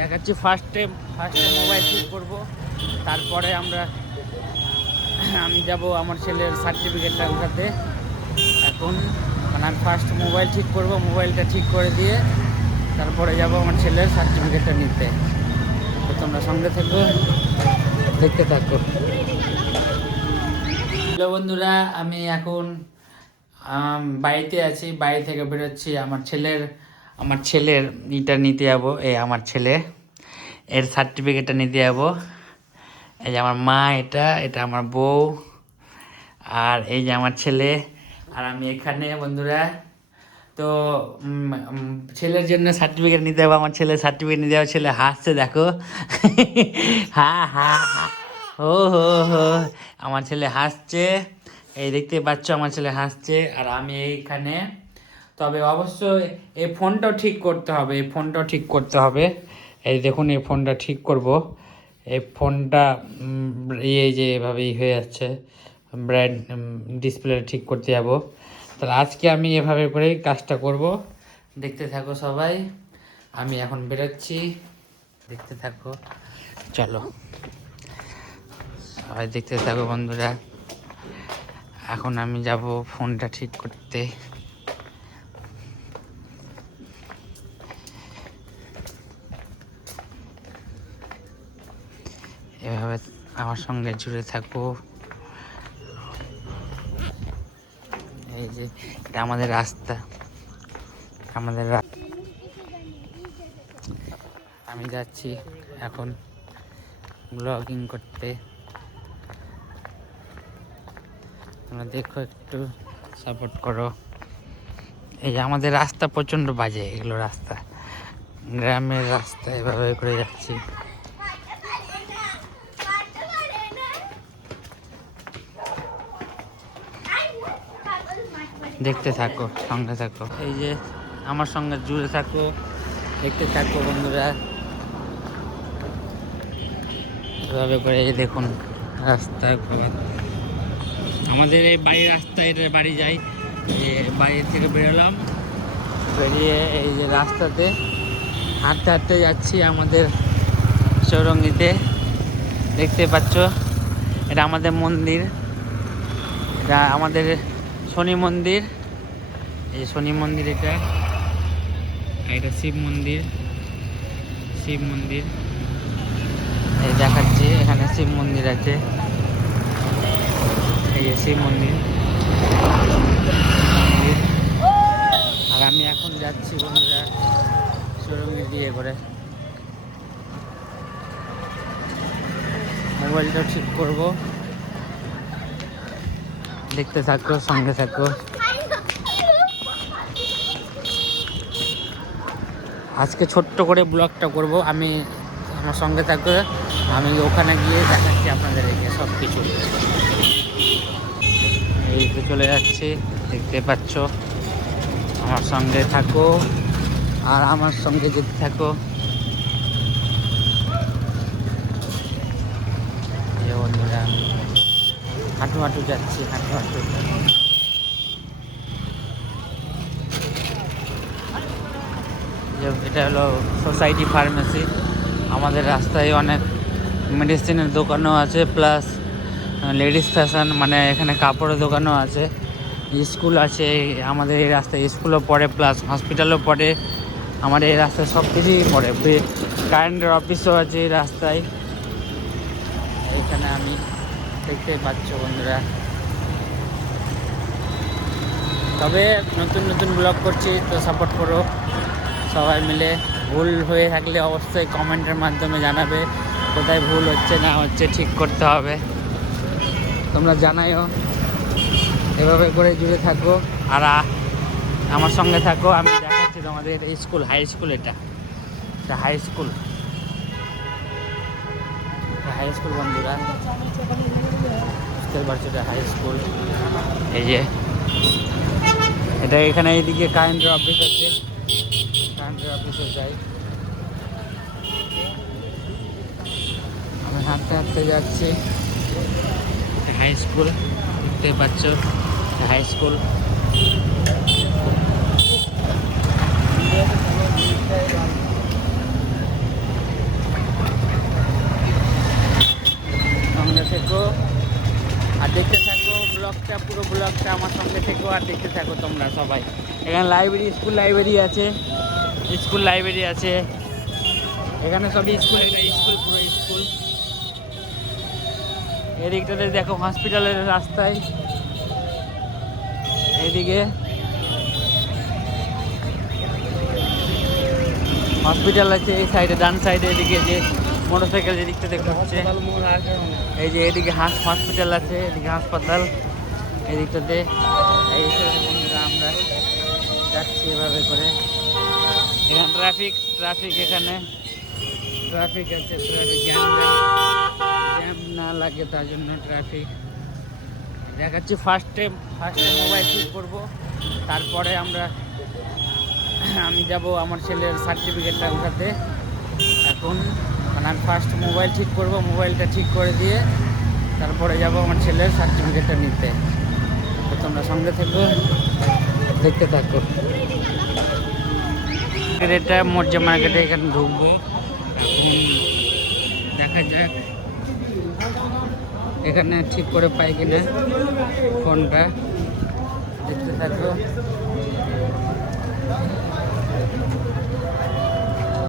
দেখাচ্ছি ফার্স্ট ফার্স্টে ফার্স্টে মোবাইল ঠিক করব। তারপরে আমরা, আমি যাব আমার ছেলের সার্টিফিকেটটা উঠাতে এখন মানে আমি ফার্স্ট মোবাইল ঠিক করব মোবাইলটা ঠিক করে দিয়ে তারপরে যাব আমার ছেলের সার্টিফিকেটটা নিতে। তো তোমরা সঙ্গে থেকো, দেখতে থাকো। হ্যালো বন্ধুরা, আমি এখন বাড়িতে আছি, বাড়ি থেকে বেরোচ্ছি। আমার ছেলের আমার ছেলের ইটা নিতে যাব, এই আমার ছেলে। এর সার্টিফিকেটটা নিতে যাব। এই যে আমার মা এটা এটা আমার বউ। আর এই যে আমার ছেলে। আর আমি এখানে, বন্ধুরা, তো ছেলের জন্য সার্টিফিকেট নিতে হবে আমার ছেলের সার্টিফিকেট নিতে হবে ছেলে হাসছে, দেখো। হা হা। হা, হো হো। আমার ছেলে হাসছে। এই দেখতে পাচ্ছ, আমার ছেলে হাসছে। আর আমি এইখানে তবে অবশ্যই এই ফোনটাও ঠিক করতে হবে, এই ফোনটাও ঠিক করতে হবে। এই দেখুন, এই ফোনটা ঠিক করব। এই ফোনটা ইয়ে যে এভাবে ই হয়ে যাচ্ছে, ব্র্যান্ড ডিসপ্লে ঠিক করতে যাব। তাহলে আজকে আমি এভাবে করেই কাজটা করব। দেখতে থাকো সবাই। আমি এখন বেরোচ্ছি। দেখতে থাকো। চলো। সবাই দেখতে থাকো বন্ধুরা। এখন আমি যাব ফোনটা ঠিক করতে। এভাবে আমার সঙ্গে জুড়ে থাকো। এই যে, এটা আমাদের রাস্তা। আমাদের আমি যাচ্ছি এখন ব্লগিং করতে। তোমরা দেখো একটু সাপোর্ট করো। এই যে, আমাদের রাস্তা প্রচণ্ড বাজে, এগুলো রাস্তা। গ্রামের রাস্তা এভাবে করে যাচ্ছি। দেখতে থাকো, সঙ্গে থাকো। এই যে আমার সঙ্গে জুড়ে থাকো, দেখতে থাকো বন্ধুরা। করে এই দেখুন, রাস্তা আমাদের এই বাড়ির রাস্তা এটা বাড়ি যাই বাড়ি থেকে বেরোলাম, বেরিয়ে এই যে রাস্তাতে হাঁটতে হাঁটতে যাচ্ছি আমাদের চৌরঙ্গিতে। দেখতে পাচ্ছ, এটা আমাদের মন্দির। এটা আমাদের শনি মন্দির। এই শনি মন্দির এটা। এটা শিব মন্দির। শিব মন্দির। এই দেখাচ্ছি, এখানে শিব মন্দির আছে। এই যে শিব মন্দির। আর আমি এখন যাচ্ছি বন্ধুরা সুরঙ্গি দিয়ে করে মোবাইলটা ঠিক করব। দেখতে থাকো, সঙ্গে থাকো। আজকে ছোট্ট করে ব্লগটা করব। আমি আমার সঙ্গে থাকো, আমি ওখানে গিয়ে দেখাচ্ছি আপনাদেরকে সব কিছু এই তো চলে যাচ্ছি, দেখতে পাচ্ছ। আমার সঙ্গে থাকো, আর আমার সঙ্গে যেতে থাকো। বন্ধুরা হাঁটু হাঁটু যাচ্ছি, হাঁটু হাঁটু। এটা হলো সোসাইটি ফার্মেসি। আমাদের রাস্তায় অনেক মেডিসিনের দোকানও আছে, প্লাস লেডিস ফ্যাশন মানে এখানে কাপড়ের দোকানও আছে। স্কুল আছে, আমাদের এই রাস্তায় স্কুলও পড়ে, প্লাস হসপিটালও পড়ে। আমাদের এই রাস্তায় সব কিছুই পড়ে। কারেন্টের অফিসও আছে এই রাস্তায়। এখানে আমি দেখতে পাচ্ছ বন্ধুরা। তবে নতুন নতুন ব্লগ করছি, তো সাপোর্ট করো। সবাই মিলে ভুল হয়ে থাকলে অবশ্যই কমেন্টের মাধ্যমে জানাবে, কোথায় ভুল হচ্ছে না হচ্ছে ঠিক করতে হবে। তোমরা জানাইও। এভাবে করে জুড়ে থাকো। আর আমার সঙ্গে থাকো, আমি দেখাচ্ছি তোমাদের স্কুল হাই স্কুল এটা। হাই স্কুল হাই স্কুল বন্ধুরা। বুঝতে পারছ এটা হাই স্কুল এই যে, এটা এখানে এইদিকে কারেন্টের অফিস আছে। কারেন্টের অফিসে যাই। আমি হাঁটতে হাঁটতে যাচ্ছি। হাই স্কুল দেখতে পাচ্ছ। হাই স্কুল থেকো। আর দেখতে থাকো, ব্লগটা, পুরো ব্লগটা আমার সঙ্গে থেকো আর দেখতে থাকো তোমরা সবাই। এখানে লাইব্রেরি স্কুল লাইব্রেরি আছে। স্কুল লাইব্রেরি আছে। এখানে সব স্কুল স্কুল পুরো স্কুল এদিকটাতে দেখো হসপিটালের রাস্তায়। এদিকে। হসপিটাল আছে এই সাইডে ডান সাইডে এদিকে যে মোটরসাইকেল যেদিকটা দেখতে হচ্ছে। এই যে এদিকে হাস হসপিটাল আছে, এদিকে হাসপাতাল এদিকটাতে এই আমরা যাচ্ছি এভাবে করে। এখানে ট্রাফিক ট্রাফিক এখানে। ট্রাফিক আছে ট্রাফিক জ্যাম জ্যাম না লাগে তার জন্য ট্রাফিক দেখাচ্ছি ফার্স্টে ফার্স্টে মোবাইল ঠিক করব। তারপরে আমরা, আমি যাব আমার ছেলের সার্টিফিকেটটা উঠাতে এখন মানে আমি ফার্স্ট মোবাইল ঠিক করব মোবাইলটা ঠিক করে দিয়ে তারপরে যাব আমার ছেলের সার্টিফিকেটটা নিতে। তো তোমরা সঙ্গে থেকো, দেখতে থাকো। এটা মর্যা মার্কেটে এখানে ঢুকবো। দেখা যাক। এখানে ঠিক করে পাই কিনা ফোনটা। দেখতে থাকো।